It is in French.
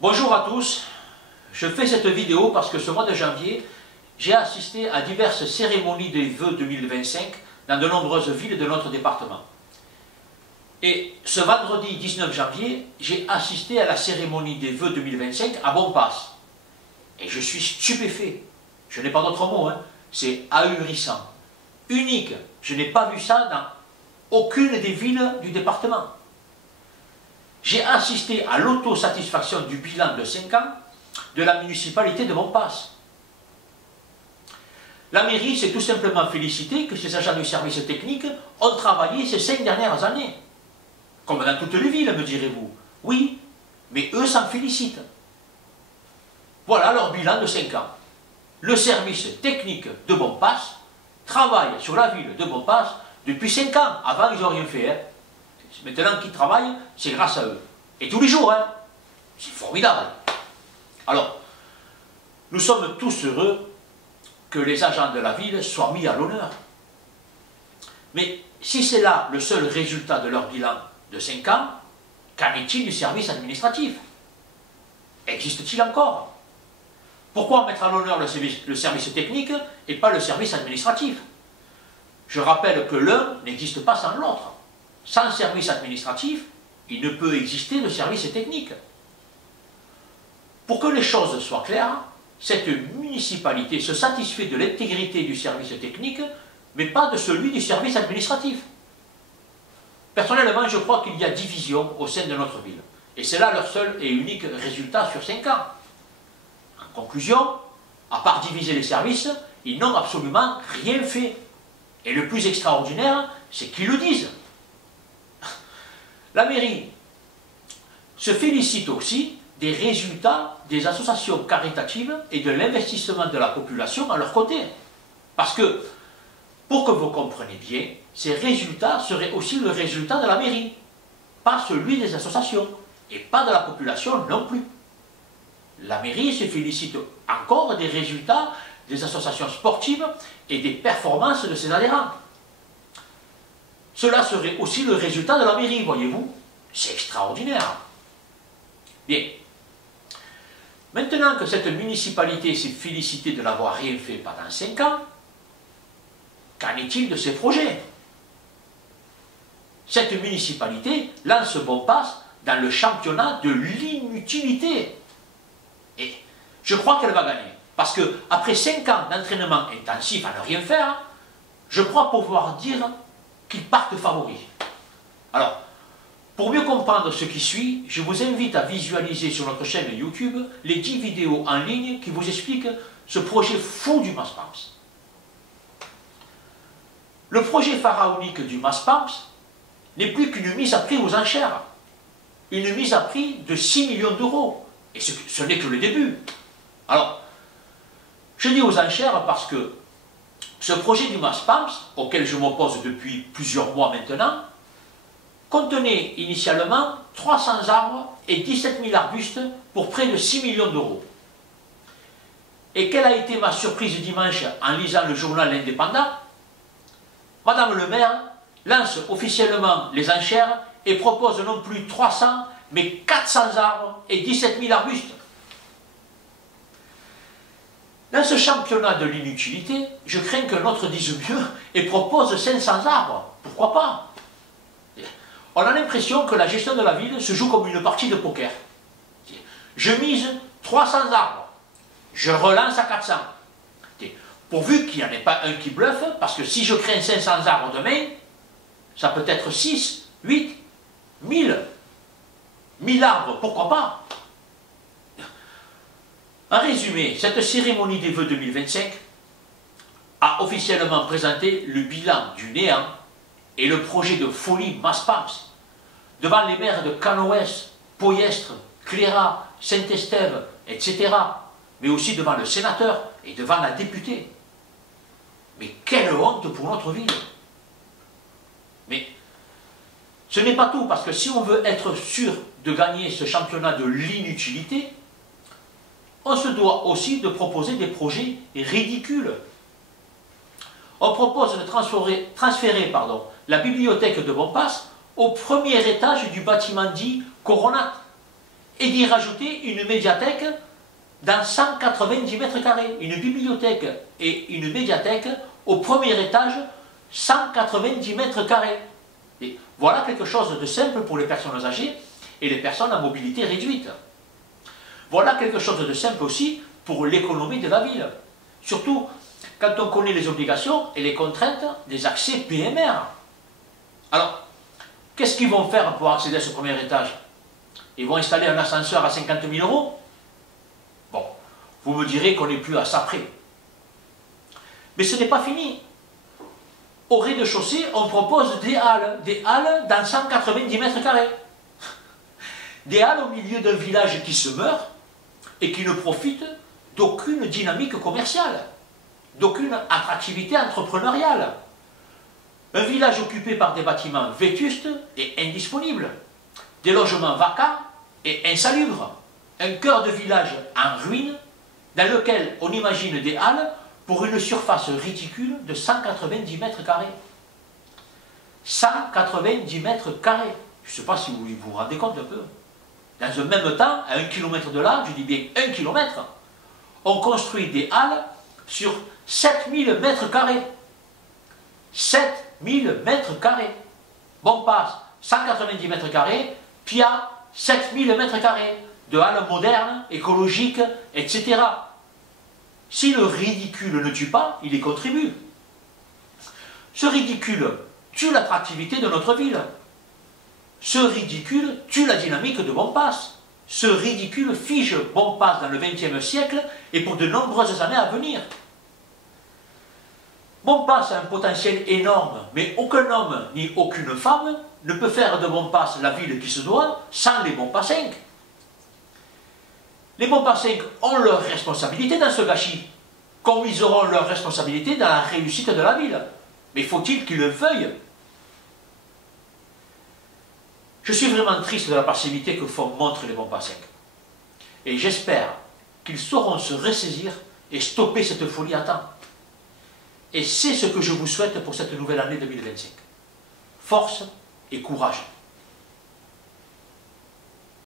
Bonjour à tous, je fais cette vidéo parce que ce mois de janvier, j'ai assisté à diverses cérémonies des vœux 2025 dans de nombreuses villes de notre département. Et ce vendredi 19 janvier, j'ai assisté à la cérémonie des vœux 2025 à Bompas. Et je suis stupéfait, je n'ai pas d'autre mot, c'est ahurissant, unique, je n'ai pas vu ça dans aucune des villes du département. J'ai assisté à l'autosatisfaction du bilan de 5 ans de la municipalité de Bompas. La mairie s'est tout simplement félicitée que ses agents du service technique ont travaillé ces 5 dernières années. Comme dans toutes les villes, me direz-vous. Oui, mais eux s'en félicitent. Voilà leur bilan de 5 ans. Le service technique de Bompas travaille sur la ville de Bompas depuis 5 ans. Avant, ils n'ont rien fait. Maintenant qu'ils travaillent, c'est grâce à eux. Et tous les jours, c'est formidable. Alors, nous sommes tous heureux que les agents de la ville soient mis à l'honneur. Mais si c'est là le seul résultat de leur bilan de 5 ans, qu'en est-il du service administratif? Existe-t-il encore? Pourquoi mettre à l'honneur le service technique et pas le service administratif? Je rappelle que l'un n'existe pas sans l'autre. Sans service administratif, il ne peut exister de service technique. Pour que les choses soient claires, cette municipalité se satisfait de l'intégrité du service technique, mais pas de celui du service administratif. Personnellement, je crois qu'il y a division au sein de notre ville. Et c'est là leur seul et unique résultat sur 5 ans. En conclusion, à part diviser les services, ils n'ont absolument rien fait. Et le plus extraordinaire, c'est qu'ils le disent. La mairie se félicite aussi des résultats des associations caritatives et de l'investissement de la population à leur côté. Parce que, pour que vous compreniez bien, ces résultats seraient aussi le résultat de la mairie, pas celui des associations, et pas de la population non plus. La mairie se félicite encore des résultats des associations sportives et des performances de ses adhérents. Cela serait aussi le résultat de la mairie, voyez-vous. C'est extraordinaire. Bien. Maintenant que cette municipalité s'est félicitée de n'avoir rien fait pendant 5 ans, qu'en est-il de ses projets? Cette municipalité lance Bompas dans le championnat de l'inutilité. Et je crois qu'elle va gagner. Parce qu'après 5 ans d'entraînement intensif à ne rien faire, je crois pouvoir dire qu'ils partent favoris. Alors, pour mieux comprendre ce qui suit, je vous invite à visualiser sur notre chaîne YouTube les 10 vidéos en ligne qui vous expliquent ce projet fou du Maspams. Le projet pharaonique du Maspams n'est plus qu'une mise à prix aux enchères. Une mise à prix de 6 millions d'euros. Et ce n'est que le début. Alors, je dis aux enchères parce que ce projet du Maspams, auquel je m'oppose depuis plusieurs mois maintenant, contenait initialement 300 arbres et 17 000 arbustes pour près de 6 millions d'euros. Et quelle a été ma surprise dimanche en lisant le journal L'Indépendant? Madame le maire lance officiellement les enchères et propose non plus 300, mais 400 arbres et 17 000 arbustes. Dans ce championnat de l'inutilité, je crains que l'autre dise mieux et propose 500 arbres. Pourquoi pas? On a l'impression que la gestion de la ville se joue comme une partie de poker. Je mise 300 arbres, je relance à 400. Pourvu qu'il n'y en ait pas un qui bluffe, parce que si je crains 500 arbres demain, ça peut être 6, 8, 1000. 1000 arbres, pourquoi pas? En résumé, cette cérémonie des vœux 2025 a officiellement présenté le bilan du néant et le projet de folie Maspams devant les maires de Canoës, Poyestre, Cléra, Saint-Estève, etc., mais aussi devant le sénateur et devant la députée. Mais quelle honte pour notre ville! Mais ce n'est pas tout, parce que si on veut être sûr de gagner ce championnat de l'inutilité, on se doit aussi de proposer des projets ridicules. On propose de transférer la bibliothèque de Bompas au premier étage du bâtiment dit Coronat. et d'y rajouter une médiathèque dans 190 mètres carrés, une bibliothèque et une médiathèque au premier étage, 190 mètres carrés. Et voilà quelque chose de simple pour les personnes âgées et les personnes à mobilité réduite. Voilà quelque chose de simple aussi pour l'économie de la ville. Surtout quand on connaît les obligations et les contraintes des accès PMR. Alors, qu'est-ce qu'ils vont faire pour accéder à ce premier étage? Ils vont installer un ascenseur à 50 000 €. Bon, vous me direz qu'on n'est plus à ça près. Mais ce n'est pas fini. Au rez-de-chaussée, on propose des halles dans 190 mètres carrés. Des halles au milieu d'un village qui se meurt et qui ne profite d'aucune dynamique commerciale, d'aucune attractivité entrepreneuriale. Un village occupé par des bâtiments vétustes et indisponibles, des logements vacants et insalubres, un cœur de village en ruine dans lequel on imagine des halles pour une surface ridicule de 190 mètres carrés. 190 mètres carrés. Je ne sais pas si vous vous rendez compte un peu. Dans un même temps, à 1 km de là, je dis bien 1 km, on construit des halles sur 7000 mètres carrés. 7000 mètres carrés. Bon passe, 190 mètres carrés, Pia, 7000 mètres carrés, de halles modernes, écologiques, etc. Si le ridicule ne tue pas, il y contribue. Ce ridicule tue l'attractivité de notre ville. Ce ridicule tue la dynamique de Bompas. Ce ridicule fige Bompas dans le XXe siècle et pour de nombreuses années à venir. Bompas a un potentiel énorme, mais aucun homme ni aucune femme ne peut faire de Bompas la ville qui se doit sans les Bompassens. Les Bompassens ont leur responsabilité dans ce gâchis, comme ils auront leur responsabilité dans la réussite de la ville. Mais faut-il qu'ils le veuillent? Je suis vraiment triste de la passivité que font montre les Bompassens. Et j'espère qu'ils sauront se ressaisir et stopper cette folie à temps. Et c'est ce que je vous souhaite pour cette nouvelle année 2025. Force et courage.